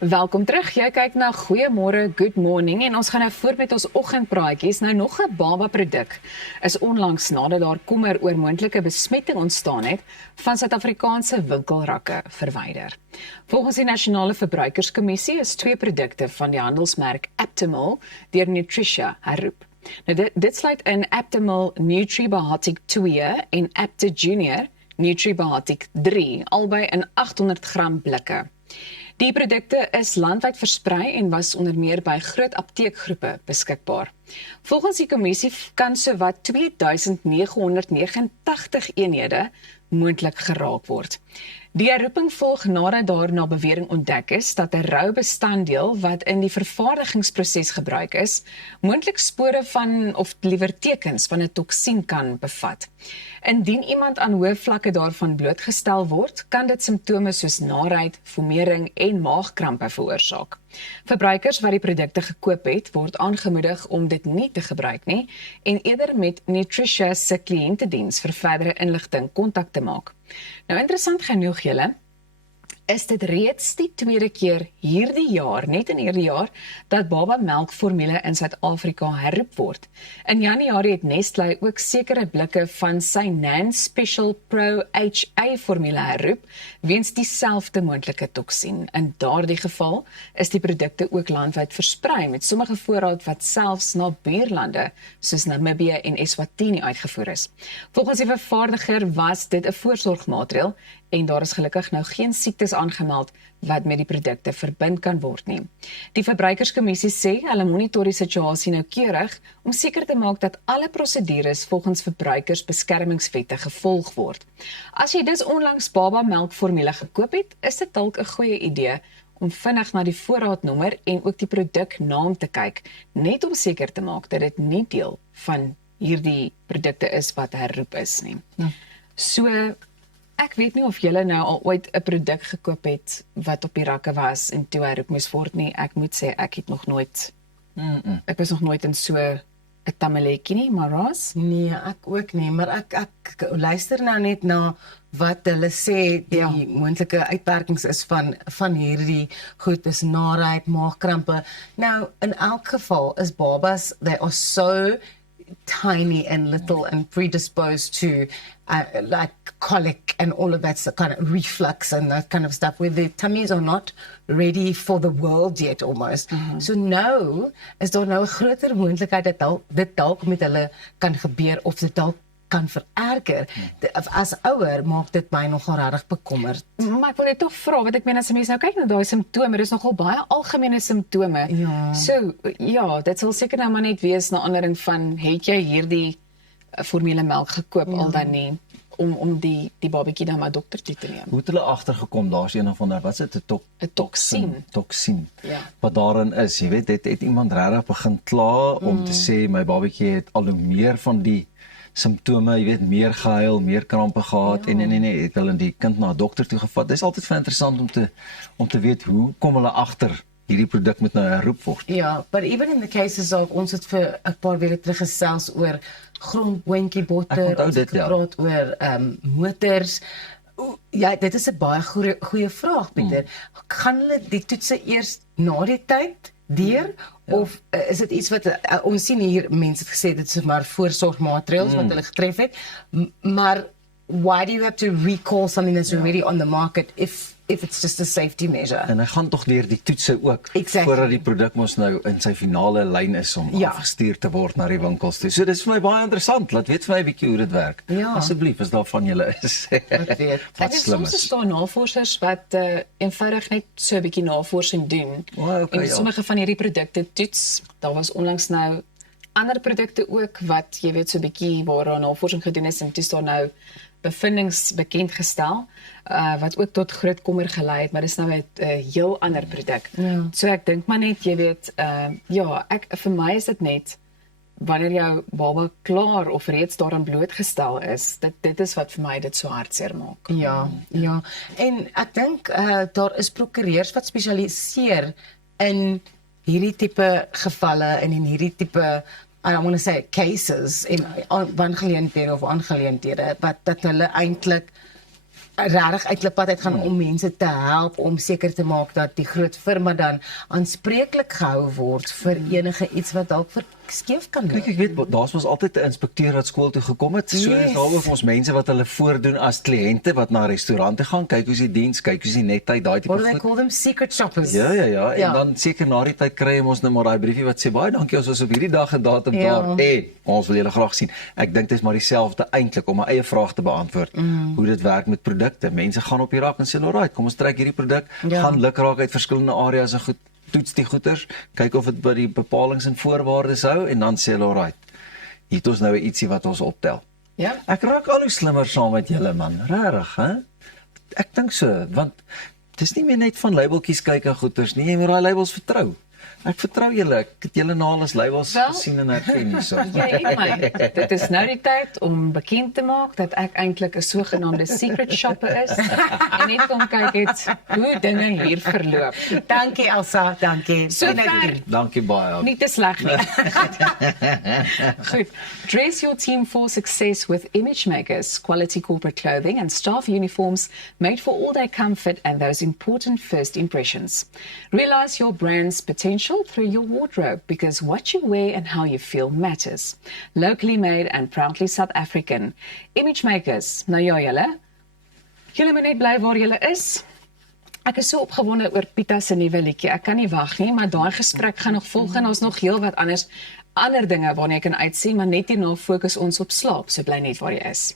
Welkom terug. Jy kyk na Goeiemôre, Good Morning en ons gaan nou voort met ons oggendpraatjies. Nou nog 'n baba produk is onlangs nadat daar kommer oor moontlike besmetting ontstaan het, van Suid-Afrikaanse winkelrakke verwyder. Volgens die Nasionale Verbruikerskommissie is 2 produkte van die handelsmerk Aptamil deur Nutricia herroep. Nou dit sluit in Aptamil Nutribiotic 2 en Apta Junior Nutribiotic 3, albei in 800 gram blikke. Die produkte is landwyd versprei en was onder meer by groot apteekgroepe beskikbaar. Volgens die kommissie kan sowat 2989 eenhede moontlik geraak word. Die herroeping volg nadat daar na bewering ontdek is dat 'n rou bestanddeel wat in die vervaardigingsproses gebruik is, moontlik spore van of liewer tekens van 'n toksien kan bevat. Indien iemand aan hoë vlakke daarvan blootgestel word, kan dit simptome soos naarheid, fomering en maagkrampe veroorsaak. Verbruikers wat die produkte gekoop het, word aangemoedig om dit nie te gebruik nie en eerder met Nutricia se kliëntediens vir verdere inligting kontak te maak. Nou interessant genoeg julle, is dit reeds die 2de keer hierdie jaar, net in hierdie jaar, dat baba melkformule in Suid-Afrika herroep word. In Januarie het Nestlé ook sekere blikke van sy Nan Special Pro HA formule herroep, weens dieselfde moontlike toksien. In daardie geval is die produkte ook landwyd versprei, met sommige voorraad wat selfs na buurlande soos Namibië en Eswatini uitgevoer is. Volgens die vervaardiger was dit 'n voorsorgmaatreël en daar is gelukkig nou geen siektes aangemeld wat met die produkte verbind kan word nie. Die Verbruikerskommissie sê hulle monitor die situasie noukeurig om seker te maak dat alle prosedures volgens verbruikersbeskermingswette gevolg word. As jy dus onlangs baba melkformule gekoop het, is dit dalk 'n goeie idee om vinnig na die voorraadnommer en ook die produknaam te kyk, net om seker te maak dat dit nie deel van hierdie produkte is wat herroep is nie. So, ek weet nie of julle nou al ooit 'n produk gekoop het wat op die rakke was en toe herroep moes word nie. Ek moet sê ek het nog nooit ek was nog nooit in so 'n tamaletjie nie, maar Ross? Nee, ek ook nie, maar ek luister nou net na wat hulle sê die moontlike uitwerkings is van hierdie goed, is naarheid, maagkrampe. Nou, in elk geval is babas, they are so tiny and little and predisposed to like colic and all of that kind of reflux and that kind of stuff, where their tummies are not ready for the world yet almost. So nou is daar nou 'n groter moontlikheid dat dit dalk met hulle kan gebeur of dit dalk kan vererger. As ouer maak dit my nogal regtig bekommerd. Maar ek wil net tog vra, wat ek meen as 'n mens nou kyk na daai simptome, dis nogal baie algemene simptome. Ja. So, ja, dit sal seker nou maar net wees na aanleiding van, het jy hierdie formule melk gekoop al dan nie, om die babatjie dan maar dokter toe te neem. Hoe het hulle agtergekom, daar's een of ander, wat is dit, 'n toksien. Toksien. Ja. Wat daarin is, jy weet, het iemand regtig begin kla om te sê, my babatjie het al hoe meer van die simptome, jy weet, meer gehuil, meer krampe gehad, en het hulle die kind na 'n dokter toe gevat. Dit is altyd vir interessant om te weet, hoe kom hulle agter hierdie produk moet nou herroep word. Ja, but even in the cases of, ons het vir 'n paar weke terug gesels oor grondboontjie botter, ons het gepraat oor motors. Ja, dit is 'n baie goeie vraag, Pieter. Gaan hulle die toetse eers na die tyd deur, of is dit iets wat, ons sien hier, mense het gesê, dit is maar voorsorgmaatreëls wat hulle getref het, maar why do you have to recall something that's already on the market if it's just a safety measure? En hy gaan tog deur die toetse ook, Exactly. voordat die produk mos nou in sy finale lyn is om afgestuur te word na die winkels toe. So dis vir my baie interessant, laat weet vir my 'n bietjie hoe dit werk. Ja. Asseblief, as daar van julle is. Wat weet. Wat slim Soms is. is daar navorsers wat eenvoudig net so 'n bietjie navorsing doen. Okay, en ja. sommige van hierdie produkte toets. Daar was onlangs nou ander produkte ook wat, jy weet, so 'n bietjie waar navorsing gedoen is en toe is daar nou bevindings bekend gestel, wat ook tot groot kommer gelei het, maar dis nou 'n heel ander produk. Ja. So ek dink maar net, jy weet, vir my is dit net, wanneer jou baba klaar of reeds daaraan blootgestel is, dit is wat vir my dit so hartseer maak. Ja, ja. En ek dink daar is prokureurs wat spesialiseer in hierdie tipe gevalle en in hierdie tipe, I want to say cases, en wangeleenthede of aangeleenthede, wat dat hulle eintlik regtig uit hulle pad uit gaan om mense te help om seker te maak dat die groot firma dan aanspreeklik gehou word vir enige iets wat dalk skeef kan Kyk, loop. ek weet, daar was altyd 'n inspekteur wat skool toe gekom het. So is Yes. daar ook ons mense wat hulle voordoen as kliënte wat na restaurante gaan, kyk hoe's die diens, kyk hoe's die netheid, daai tipe What do they goed. call them? Secret shoppers. Ja, en Ja. dan seker na die tyd kry ons nou maar daai briefie wat sê baie dankie, ons was op hierdie dag en datum Ja. daar en ons wil julle graag sien. Ek dink dit is maar dieselfde eintlik om my eie vraag te beantwoord. Hoe dit werk met produkte. Mense gaan op die rak en sê, "Alright, kom ons trek hierdie produk, Ja. gaan lukraak uit verskillende areas en goed toets die goeders, kyk of dit by die bepalinge en voorwaardes hou en dan sê hulle, "Alright, hier het ons nou ietsie wat ons optel." Ja. Ek raak al hoe slimmer saam met julle man, regtig, hè? Ek dink so, want dis nie meer net van labeltjies kyk en goeders nie, jy moet daai labels vertrou. Ek vertrou julle, ek het julle na al ons labels Wel, gesien en herken hierso. Jy en my. Dit is nou die tyd om bekend te maak dat ek eintlik 'n sogenaamde secret shopper is en net kom kyk het hoe dinge hier verloop. Dankie Elsa, dankie. Sover Dankie baie. nie te sleg nie. Goed. Dress your team for success with Image Makers, quality corporate clothing and staff uniforms made for all-day comfort and those important first impressions. Realize your brand's potential through your wardrobe because what you wear and how you feel matters. Locally made and proudly South African. Image Makers. Nou ja, julle moet net bly waar julle is. Ek is so opgewonde oor Pieter se nuwe liedjie. Ek kan nie wag nie, maar daai gesprek gaan nog volg en ons nog heelwat ander dinge waarna jy kan uitsien, maar net hierna fokus ons op slaap, so bly net waar jy is.